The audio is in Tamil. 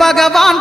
பகவான்